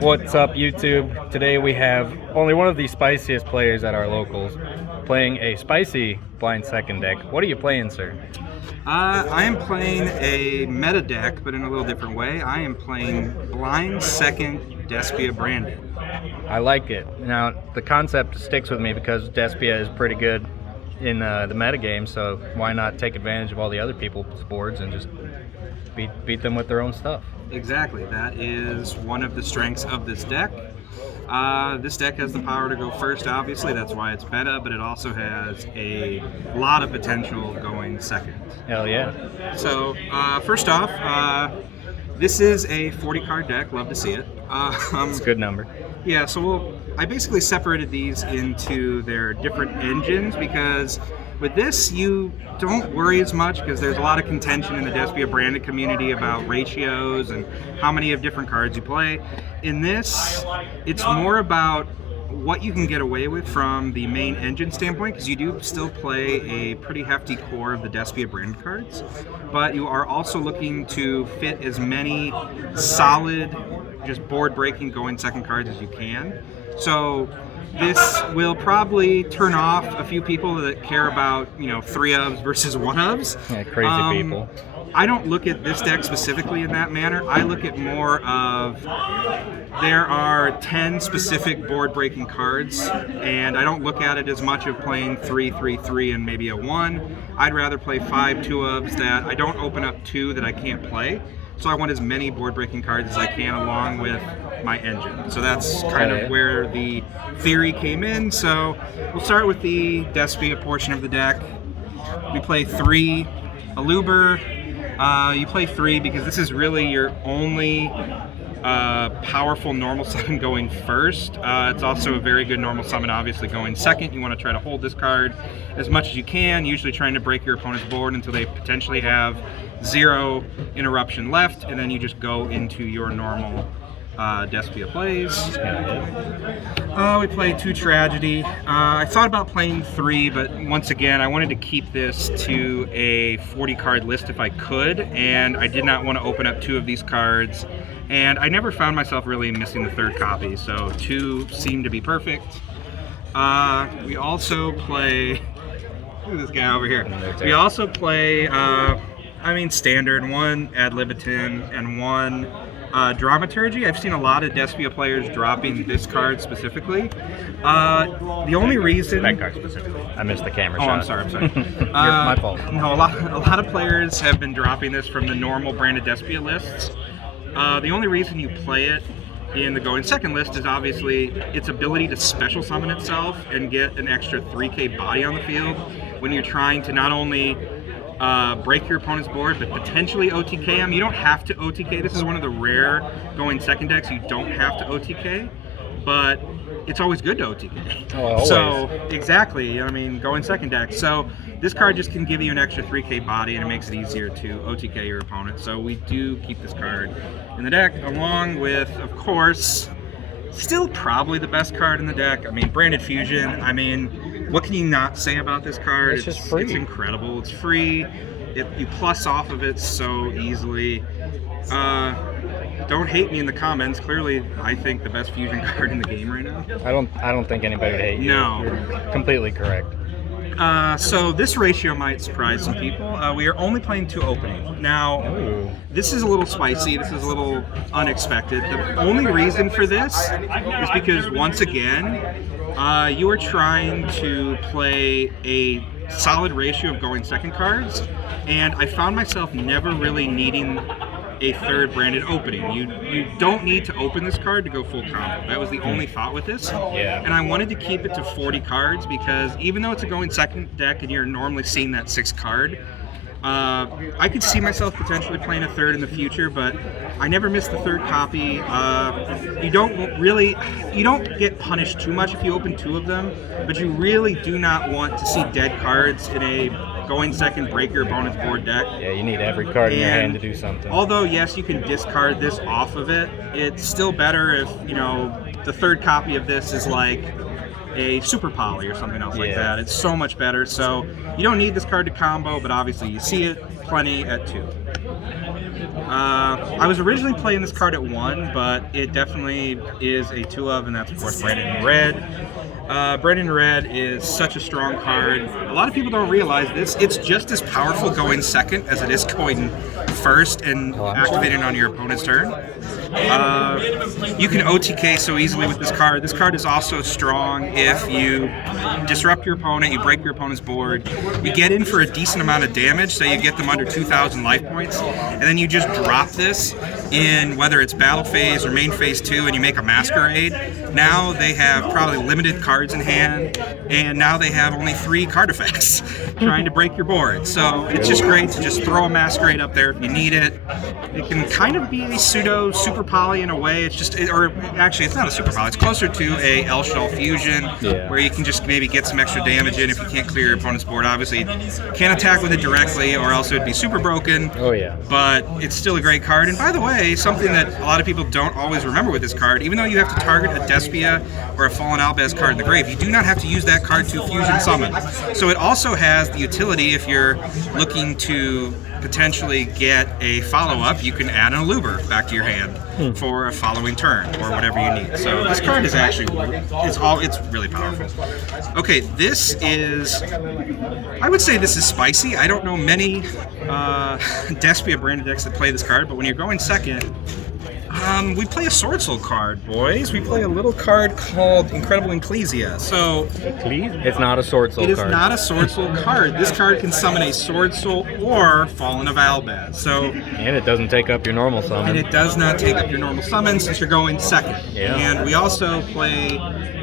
What's up, YouTube? Today we have only one of the spiciest players at our locals playing a spicy blind second deck. What are you playing, sir? I am playing a meta deck, but in a little different way. I am playing blind second Despia branded. I like it. Now, the concept sticks with me because Despia is pretty good in the meta game, so why not take advantage of all the other people's boards and just beat them with their own stuff? Exactly. That is one of the strengths of this deck. This deck has the power to go first, obviously. That's why it's meta, but it also has a lot of potential going second. Hell yeah. So, first off, this is a 40-card deck. Love to see it. It's a good number. Yeah, so I basically separated these into their different engines because with this, you don't worry as much because there's a lot of contention in the Despia branded community about ratios and how many of different cards you play. In this, it's more about what you can get away with from the main engine standpoint, because you do still play a pretty hefty core of the Despia brand cards, but you are also looking to fit as many solid, just board-breaking going second cards as you can. So this will probably turn off a few people that care about, 3-ofs versus 1-ofs. Yeah, crazy people. I don't look at this deck specifically in that manner. I look at more of there are 10 specific board-breaking cards, and I don't look at it as much of playing 3, 3, 3, and maybe a 1. I'd rather play 5 2-ofs that I don't open up 2 that I can't play. So I want as many board-breaking cards as I can along with my engine. So that's kind of where the theory came in. So we'll start with the Despia portion of the deck. We play 3 Aluber. You play 3 because this is really your only powerful normal summon going first. It's also a very good normal summon, obviously, going second. You want to try to hold this card as much as you can, usually trying to break your opponent's board until they potentially have 0 interruption left, and then you just go into your normal Despia plays. We played 2 Tragedy. I thought about playing 3, but once again, I wanted to keep this to a 40-card list if I could, and I did not want to open up 2 of these cards. And I never found myself really missing the 3rd copy, so 2 seemed to be perfect. We also play... Look at this guy over here. We also play, standard, 1 Ad libitum and 1 Dramaturgy. I've seen a lot of Despia players dropping this card specifically. The only reason... That card specifically. I missed the camera shot. I'm sorry. My fault. No, a lot of players have been dropping this from the normal branded Despia lists. The only reason you play it in the going second list is obviously its ability to special summon itself and get an extra 3k body on the field when you're trying to not only break your opponent's board, but potentially OTK them. You don't have to OTK. This is one of the rare going second decks you don't have to OTK, but it's always good to OTK. Oh, always. So, exactly, going second deck. So, this card just can give you an extra 3k body, and it makes it easier to OTK your opponent. So, we do keep this card in the deck, along with, of course, still probably the best card in the deck. Branded Fusion. What can you not say about this card? It's just free. It's incredible. It's free. You plus off of it so easily. Don't hate me in the comments. Clearly, I think the best fusion card in the game right now. I don't think anybody would hate you. No. You're completely correct. So this ratio might surprise some people. We are only playing 2 opening. Now, This is a little spicy. This is a little unexpected. The only reason for this is because, once again, you are trying to play a solid ratio of going second cards, and I found myself never really needing a 3rd branded opening. You don't need to open this card to go full combo. That was the only thought with this. Yeah. And I wanted to keep it to 40 cards because even though it's a going second deck and you're normally seeing that 6 card, I could see myself potentially playing a 3rd in the future, but I never miss the 3rd copy. You don't get punished too much if you open 2 of them, but you really do not want to see dead cards in a going second break your opponent's board deck. Yeah, you need every card in your hand to do something. Although, yes, you can discard this off of it, it's still better if, the 3rd copy of this is like a Super Poly or something else like that. It's so much better. So you don't need this card to combo, but obviously you see it plenty at 2. I was originally playing this card at 1, but it definitely is a 2 of, and that's of course Brandon Red. Brandon Red is such a strong card. A lot of people don't realize this. It's just as powerful going second as it is going first and activating on your opponent's turn. You can OTK so easily with this card. This card is also strong if you disrupt your opponent, you break your opponent's board, you get in for a decent amount of damage, so you get them under 2,000 life points, and then you just drop this in whether it's battle phase or main phase 2 and you make a masquerade. Now they have probably limited cards in hand, and now they have only 3 card effects trying to break your board. So it's just great to just throw a masquerade up there if you need it. It can kind of be a pseudo super poly in a way. It's just, or actually it's not a super poly, it's closer to a L-Shell fusion, where you can just maybe get some extra damage in if you can't clear your opponent's board. Obviously can't attack with it directly or else it would be super broken. Oh yeah. But it's still a great card. And by the way, something that a lot of people don't always remember with this card, even though you have to target a Despia or a Fallen Albaz card in the grave, you do not have to use that card to fusion summon. So it also has the utility if you're looking to potentially get a follow-up, you can add an Aluber back to your hand for a following turn or whatever you need. So this card is actually, it's really powerful. Okay, this is, I would say this is spicy. I don't know many Despia branded decks that play this card, but when you're going second, we play a Sword Soul card, boys. We play a little card called Incredible Ecclesia. So it's not a Sword Soul card. It is card. not a Sword Soul card. This card can summon a Sword Soul or Fallen of Albaz. So, and it doesn't take up your normal summon. And it does not take up your normal summon since you're going second. Yeah. And we also play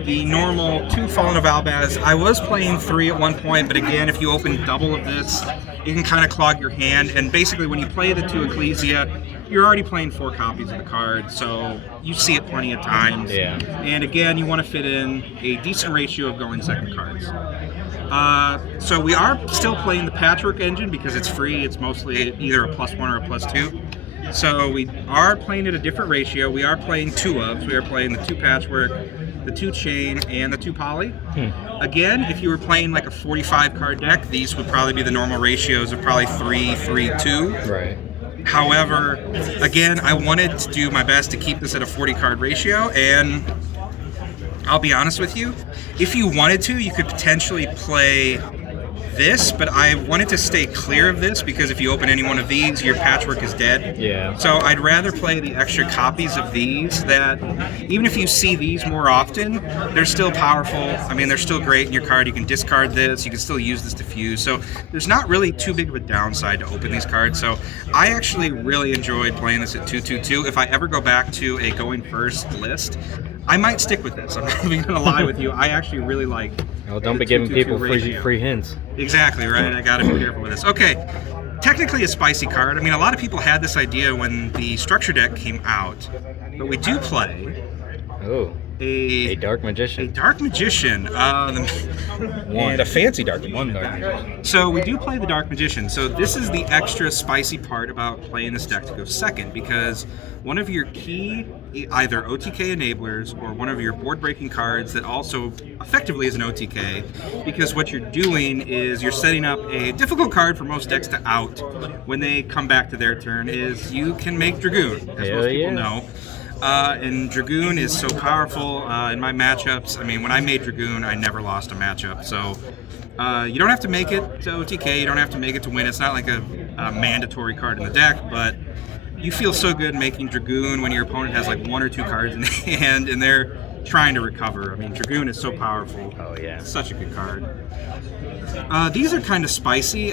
the normal 2 Fallen of Albaz. I was playing 3 at one point, but again, if you open double of this, you can kind of clog your hand. And basically, when you play the 2 Ecclesia, you're already playing 4 copies of the card, so you see it plenty of times. Yeah. And again, you want to fit in a decent ratio of going second cards. So we are still playing the Patchwork engine because it's free. It's mostly either a +1 or a +2. So we are playing at a different ratio. We are playing 2 ofs. We are playing the 2 Patchwork, the 2 Chain, and the 2 Poly. Again, if you were playing like a 45 card deck, these would probably be the normal ratios of probably 3, 3, 2. Right. However, again, I wanted to do my best to keep this at a 40 card ratio, and I'll be honest with you, if you wanted to, you could potentially play this, but I wanted to stay clear of this because if you open any one of these, your Patchwork is dead. Yeah. So I'd rather play the extra copies of these that, even if you see these more often, they're still powerful. I mean, they're still great in your card. You can discard this. You can still use this to fuse. So there's not really too big of a downside to open these cards. So I actually really enjoyed playing this at 2/2/2. If I ever go back to a going first list, I might stick with this. I'm not even going to lie with you. I actually really like. Well, don't be giving people free hints. Exactly, right? I got to be careful with this. Okay, technically a spicy card. I mean, a lot of people had this idea when the structure deck came out, but we do play a Dark Magician. A Dark Magician. And a fancy Dark Magician. One Dark Magician. So we do play the Dark Magician. So this is the extra spicy part about playing this deck to go second, because one of your key either OTK enablers or one of your board breaking cards that also effectively is an OTK, because what you're doing is you're setting up a difficult card for most decks to out when they come back to their turn, is you can make Dragoon, as most people know. And Dragoon is so powerful in my matchups. I mean, when I made Dragoon, I never lost a matchup. So you don't have to make it to OTK. You don't have to make it to win. It's not like a mandatory card in the deck, but you feel so good making Dragoon when your opponent has like 1 or 2 cards in hand and they're trying to recover. I mean, Dragoon is so powerful. Oh, yeah. It's such a good card. These are kind of spicy.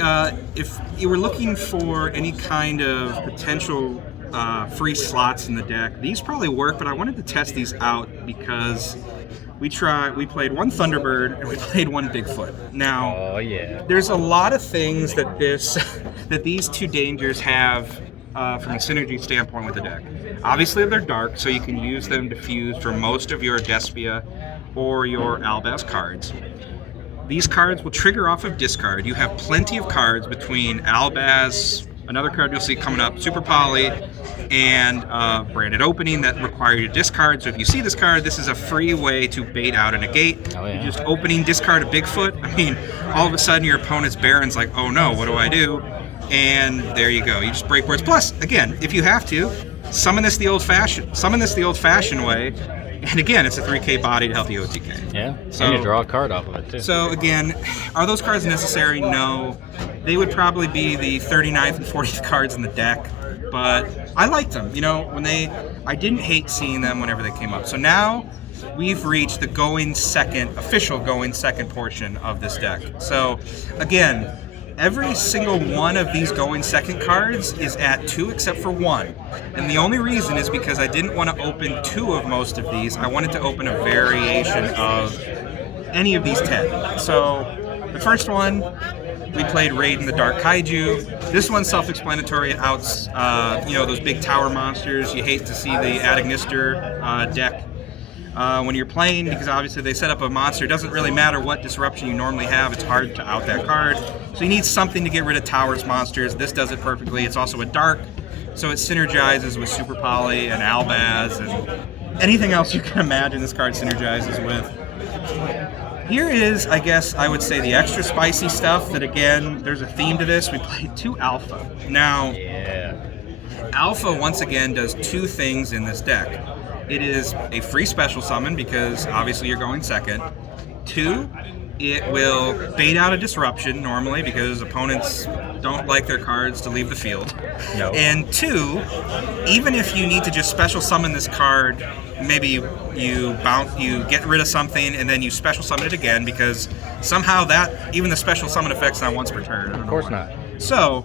If you were looking for any kind of potential free slots in the deck, these probably work, but I wanted to test these out because we played 1 Thunderbird and we played 1 Bigfoot. Now, there's a lot of things that these 2 dangers have from a synergy standpoint with the deck. Obviously, they're dark, so you can use them to fuse for most of your Despia or your Albaz cards. These cards will trigger off of discard. You have plenty of cards between Albaz, another card you'll see coming up, Super Poly, and Branded Opening that require you to discard. So if you see this card, this is a free way to bait out a negate. You're just opening, discard a Bigfoot. I mean, all of a sudden your opponent's Baron's like, oh no, what do I do? and there you go. You just break boards. Plus, again, if you have to, summon this the old-fashioned way. And again, it's a 3K body to help you OTK. Yeah, so and you draw a card off of it too. So again, are those cards necessary? No. They would probably be the 39th and 40th cards in the deck, but I liked them. You know, I didn't hate seeing them whenever they came up. So now we've reached the official going second portion of this deck. So again, every single one of these going second cards is at 2 except for 1. And the only reason is because I didn't want to open 2 of most of these. I wanted to open a variation of any of these 10. So the first one, we played Raid in the Dark Kaiju. This one's self-explanatory. It outs, those big tower monsters. You hate to see the Adagnister deck when you're playing, because obviously they set up a monster. It doesn't really matter what disruption you normally have. It's hard to out that card. So you need something to get rid of towers monsters. This does it perfectly. It's also a dark, so it synergizes with Super Poly and Albaz and anything else you can imagine this card synergizes with. Here is, I guess, I would say the extra spicy stuff that, again, there's a theme to this. We played 2 Alpha. Now, Alpha, once again, does 2 things in this deck. It is a free special summon because obviously you're going second. 2, it will bait out a disruption normally because opponents don't like their cards to leave the field. No. And 2, even if you need to just special summon this card, maybe you get rid of something and then you special summon it again because somehow even the special summon effect's not once per turn. Of course not. So,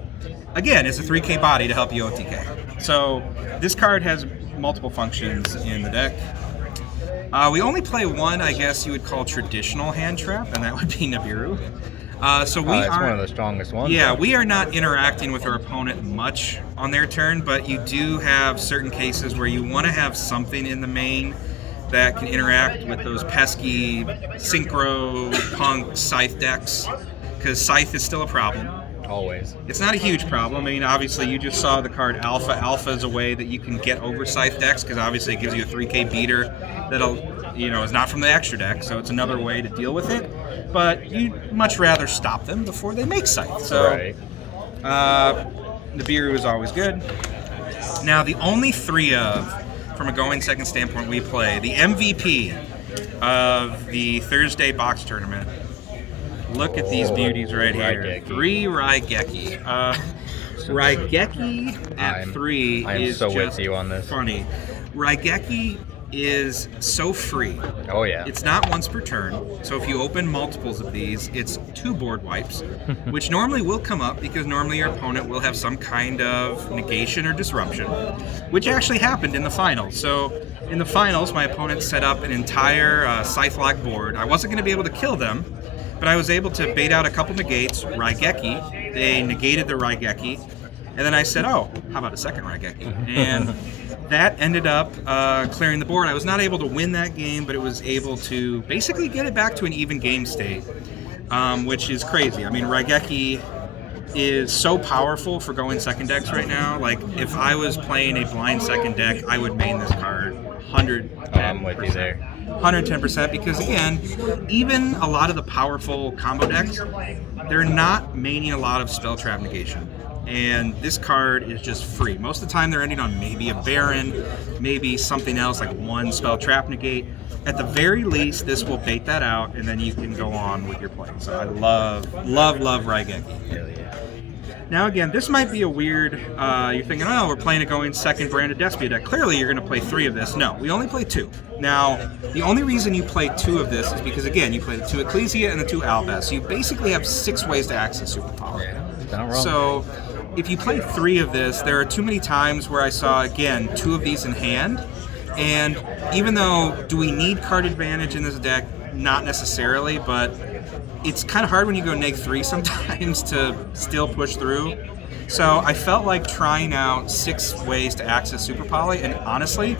again, it's a 3K body to help you OTK. So, this card has multiple functions in the deck. We only play one, I guess you would call traditional hand trap, and that would be Nibiru. It's one of the strongest ones. Yeah, we are not interacting with our opponent much on their turn, but you do have certain cases where you want to have something in the main that can interact with those pesky Synchro, Punk, Scythe decks, because Scythe is still a problem. Always. It's not a huge problem. I mean, obviously, you just saw the card Alpha. Alpha is a way that you can get over Scythe decks, because obviously it gives you a 3K beater that'll, is not from the extra deck, so it's another way to deal with it. But you'd much rather stop them before they make Scythe. So, right. Nibiru is always good. Now, the only 3 from a going second standpoint we play, the MVP of the Thursday box tournament. Look at these beauties right here. Raigeki. 3 Raigeki. Raigeki at 3 I am is so just with you on this. funny. Raigeki is so free. Oh yeah. It's not once per turn, so if you open multiples of these, it's 2 board wipes, which normally will come up because normally your opponent will have some kind of negation or disruption, which actually happened in the finals. So in the finals, my opponent set up an entire Scythe lock board. I wasn't going to be able to kill them, but I was able to bait out a couple negates, Raigeki. They negated the Raigeki, and then I said, oh, how about a second Raigeki? And that ended up clearing the board. I was not able to win that game, but it was able to basically get it back to an even game state, which is crazy. I mean, Raigeki is so powerful for going second decks right now. Like, if I was playing a blind second deck, I would main this card 100%. I'm with you there. 110%, because again, even a lot of the powerful combo decks, they're not maining a lot of spell trap negation. And this card is just free. Most of the time they're ending on maybe a Baron, maybe something else like 1 spell trap negate. At the very least, this will bait that out, and then you can go on with your play. So I love Raigeki. Hell yeah. Now again, this might be a weird, you're thinking, oh, we're playing a going second branded Despia deck. Clearly you're going to play 3 of this. No, we only play 2. Now, the only reason you play 2 of this is because, again, you play the 2 Ecclesia and the 2 Albaz. So you basically have 6 ways to access Super Power. Yeah, not wrong. So if you play 3 of this, there are too many times where I saw, again, 2 of these in hand. And even though, do we need card advantage in this deck? Not necessarily, but it's kind of hard when you go -3 sometimes to still push through. So I felt like trying out 6 ways to access Super Poly, and honestly,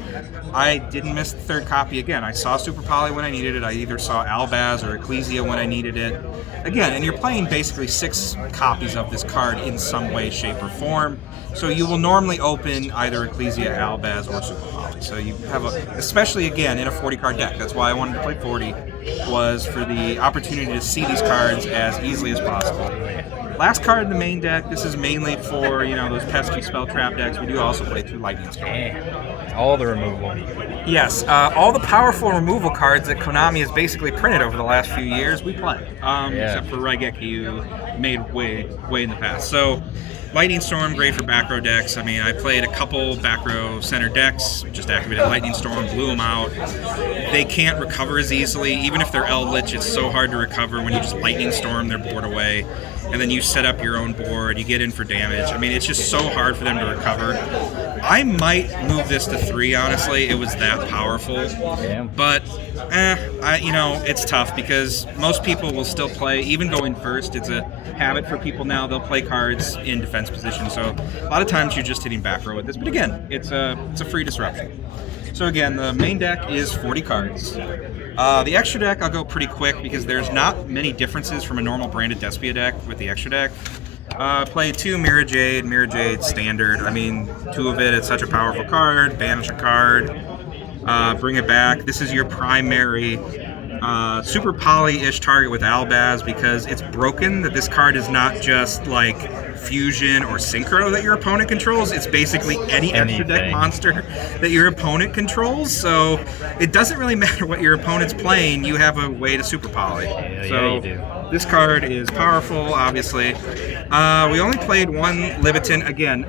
I didn't miss the 3rd copy again. I saw Super Poly when I needed it. I either saw Albaz or Ecclesia when I needed it. Again, and you're playing basically 6 copies of this card in some way, shape, or form. So you will normally open either Ecclesia, Albaz, or Super Poly. So you have especially again in a 40 card deck. That's why I wanted to play 40, was for the opportunity to see these cards as easily as possible. Last card in the main deck. This is mainly for, those pesky spell trap decks. We do also play 2 Lightning Storm. All the removal. Yes, all the powerful removal cards that Konami has basically printed over the last few years, we play. Except for Raigeki, made way in the past. So, Lightning Storm, great for back row decks. I mean, I played a couple back row center decks, just activated Lightning Storm, blew them out. They can't recover as easily. Even if they're Eldritch, it's so hard to recover when you just Lightning Storm their board away. And then you set up your own board, you get in for damage. I mean, it's just so hard for them to recover. I might move this to 3, honestly. It was that powerful. Damn. But, it's tough because most people will still play, even going first. It's a habit for people now. They'll play cards in defense position. So a lot of times you're just hitting back row with this. But again, it's a free disruption. So again, the main deck is 40 cards. The extra deck, I'll go pretty quick because there's not many differences from a normal branded Despia deck with the extra deck. Play 2 Mirror Jade standard. I mean, 2 of it, it's such a powerful card. Banish a card. Bring it back. This is your primary super poly-ish target with Albaz because it's broken that this card is not just like fusion or synchro that your opponent controls. It's basically any extra deck monster that your opponent controls. So it doesn't really matter what your opponent's playing. You have a way to super poly. Yeah, you do. This card is powerful, obviously. We only played 1 Libitin. Again,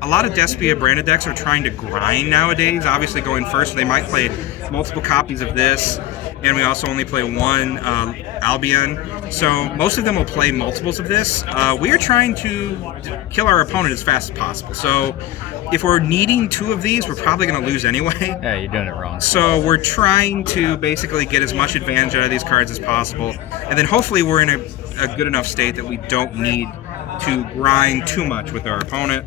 a lot of Despia branded decks are trying to grind nowadays. Obviously going first, they might play multiple copies of this. And we also only play 1 Albion. So most of them will play multiples of this. We are trying to kill our opponent as fast as possible. So if we're needing 2 of these, we're probably going to lose anyway. Yeah, you're doing it wrong. So we're trying to basically get as much advantage out of these cards as possible. And then hopefully we're in a good enough state that we don't need to grind too much with our opponent.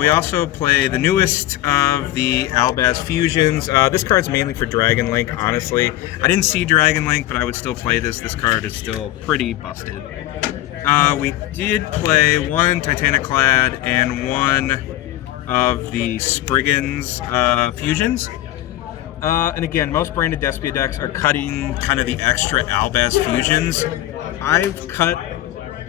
We also play the newest of the Albaz fusions. This card's mainly for Dragon Link, honestly. I didn't see Dragon Link, but I would still play this. This card is still pretty busted. We did play 1 Titaniclad and 1 of the Spriggans fusions. And again, most branded Despia decks are cutting kind of the extra Albaz fusions. I've cut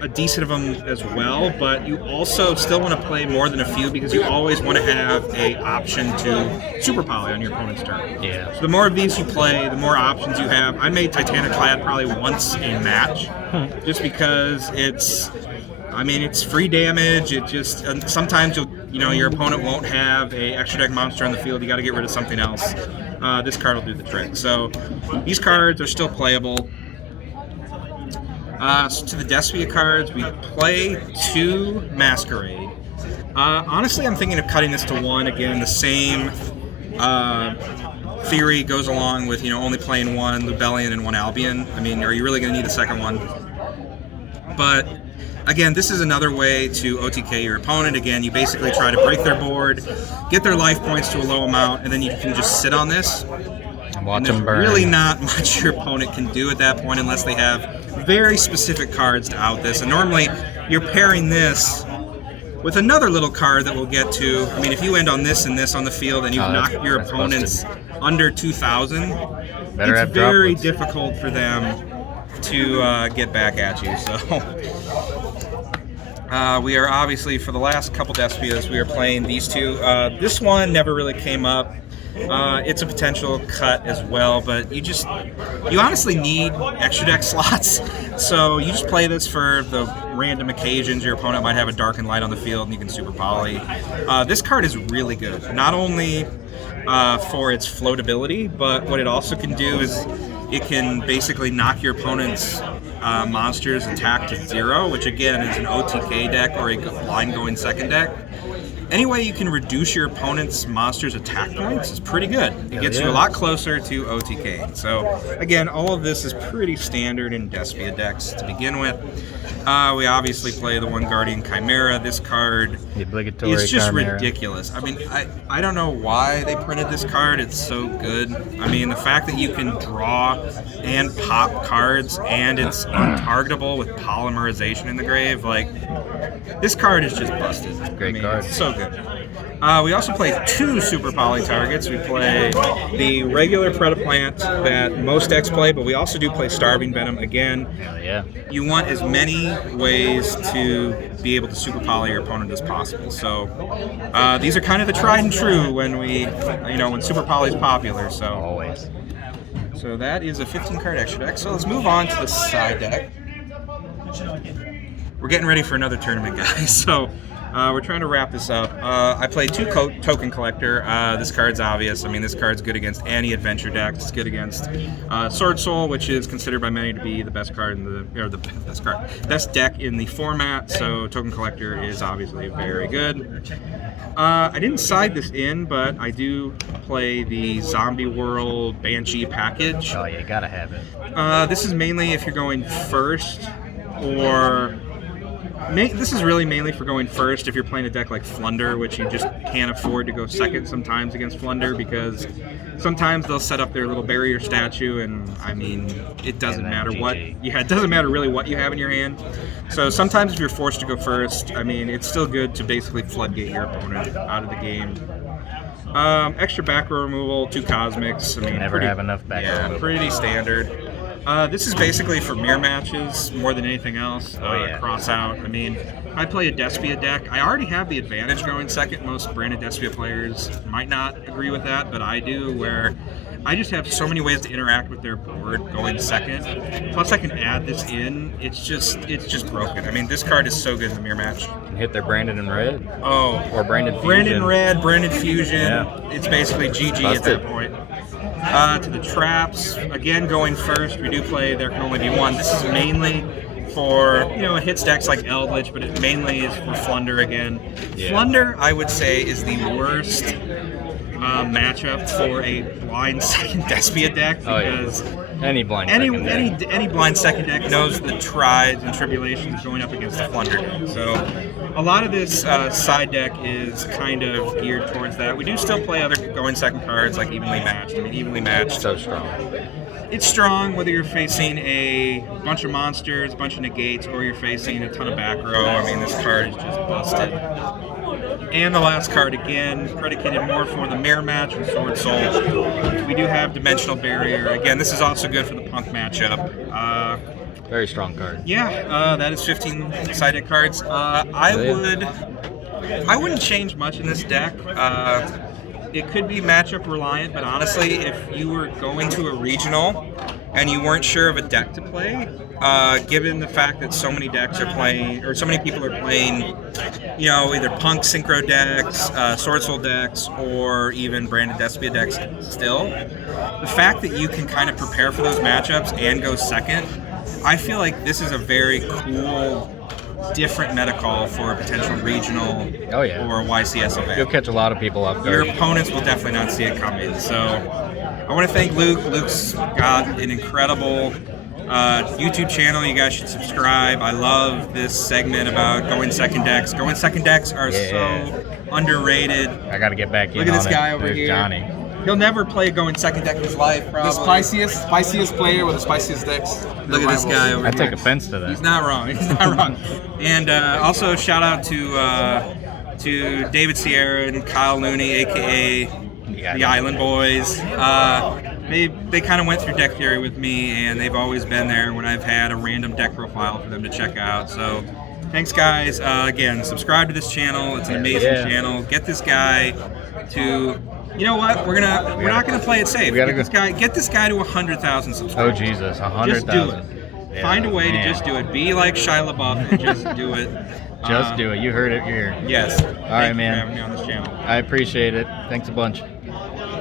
a decent of them as well, but you also still want to play more than a few because you always want to have a option to super poly on your opponent's turn. Yeah. So the more of these you play, the more options you have. I made Titaniclad probably once a match, just because it's free damage. It just sometimes your opponent won't have a extra deck monster on the field. You got to get rid of something else. This card will do the trick. So these cards are still playable. So to the Despia cards, we play 2 Masquerade. Honestly, I'm thinking of cutting this to 1. Again, the same theory goes along with only playing 1 Lubellian and 1 Albion. I mean, are you really going to need the second one? But again, this is another way to OTK your opponent. Again, you basically try to break their board, get their life points to a low amount, and then you can just sit on this. Watch them burn. Really not much your opponent can do at that point unless they have very specific cards to out this. And normally you're pairing this with another little card that we'll get to. I mean, if you end on this and this on the field and you've knocked your opponents under 2,000, it's very difficult for them to get back at you. So we are obviously, for the last couple Despias, we are playing these 2. This one never really came up. It's a potential cut as well, but you honestly need extra deck slots, so you just play this for the random occasions your opponent might have a dark and light on the field and you can super poly. This card is really good, not only for its floatability, but what it also can do is it can basically knock your opponent's monsters attack to 0, which again is an OTK deck or a line going second deck. Any way you can reduce your opponent's monster's attack points is pretty good. It gets you a lot closer to OTK. So again, all of this is pretty standard in Despia decks to begin with. We obviously play the 1 Guardian Chimera. This card is just ridiculous. I mean, I don't know why they printed this card. It's so good. I mean, the fact that you can draw and pop cards and it's untargetable with polymerization in the grave, like, this card is just busted. Great card. It's so good. We also play 2 Super Poly targets. We play the regular Predaplant that most decks play, but we also do play Starving Venom. Again, Yeah. you want as many ways to be able to Super Poly your opponent as possible. So these are kind of the tried and true when when Super Poly is popular. So Always. So that is a 15-card extra deck. So let's move on to the side deck. We're getting ready for another tournament, guys. So we're trying to wrap this up. I play 2 Token Collector. This card's obvious. I mean, this card's good against any adventure deck. It's good against Sword Soul, which is considered by many to be the best card best deck in the format. So Token Collector is obviously very good. I didn't side this in, but I do play the Zombie World Banshee package. Oh, you gotta have it. This is mainly if you're going first, or this is really mainly for going first if you're playing a deck like Flunder, which you just can't afford to go second sometimes against Flunder, because sometimes they'll set up their little barrier statue, and I mean, it doesn't matter what. Yeah, it doesn't matter really what you have in your hand. So sometimes if you're forced to go first, I mean, it's still good to basically floodgate your opponent out of the game. Extra back row removal, 2 Cosmics. I mean, Never have enough back row removal. Pretty standard. This is basically for mirror matches more than anything else. Cross out. I mean, I play a Despia deck. I already have the advantage going second. Most branded Despia players might not agree with that, but I do, where I just have so many ways to interact with their board going second. Plus I can add this in. It's just broken. I mean, this card is so good in the mirror match. You can hit their Branded in Red. Oh. Or Branded Fusion. Branded Red, Branded Fusion. Yeah. It's basically GG at that point. To the traps, again going first, we do play There Can Only Be One. This is mainly for, it hits decks like Eldritch, but it mainly is for Flunder again. Yeah. Flunder, I would say, is the worst matchup for a blind second Despia deck, because any blind second deck knows the trials and tribulations going up against the Flunder deck. So a lot of this side deck is kind of geared towards that. We do still play other going second cards like Evenly Matched. I mean, Evenly Matched. So strong. It's strong whether you're facing a bunch of monsters, a bunch of negates, or you're facing a ton of back row. I mean, this card is just busted. And the last card, again, predicated more for the mirror match with Sword Soul. We do have Dimensional Barrier. Again, this is also good for the Punk matchup. Very strong card. Yeah, that is 15 side deck cards. I wouldn't change much in this deck. It could be matchup reliant, but honestly, if you were going to a regional and you weren't sure of a deck to play, given the fact that so many decks are playing, or so many people are playing, either Punk Synchro decks, Sword Soul decks, or even branded Despia decks still, the fact that you can kind of prepare for those matchups and go second, I feel like this is a very cool, different meta call for a potential regional or YCS event. You'll catch a lot of people off guard. Your opponents will definitely not see it coming. So I want to thank Luke. Luke's got an incredible YouTube channel. You guys should subscribe. I love this segment about going second decks. Going second decks are so underrated. I got to get back in. Look at this guy over There's here. Johnny. He'll never play going second deck in his life, probably. The spiciest player with the spiciest decks. Look at this guy over here. I take offense to that. He's not wrong. He's not wrong. And also shout out to David Sierra and Kyle Looney, aka the Island Boys. They kind of went through deck theory with me, and they've always been there when I've had a random deck profile for them to check out. So thanks, guys. Again, subscribe to this channel. It's an amazing channel. Get this guy to. You know what? We're not gonna play it safe. Get this guy to 100,000 subscribers. Oh Jesus, 100,000. Just do it. Yeah, Find a way to just do it. Be like Shia LaBeouf and just do it. Just do it. You heard it here. Yes. All right, man. Thank you for having me on this channel. I appreciate it. Thanks a bunch.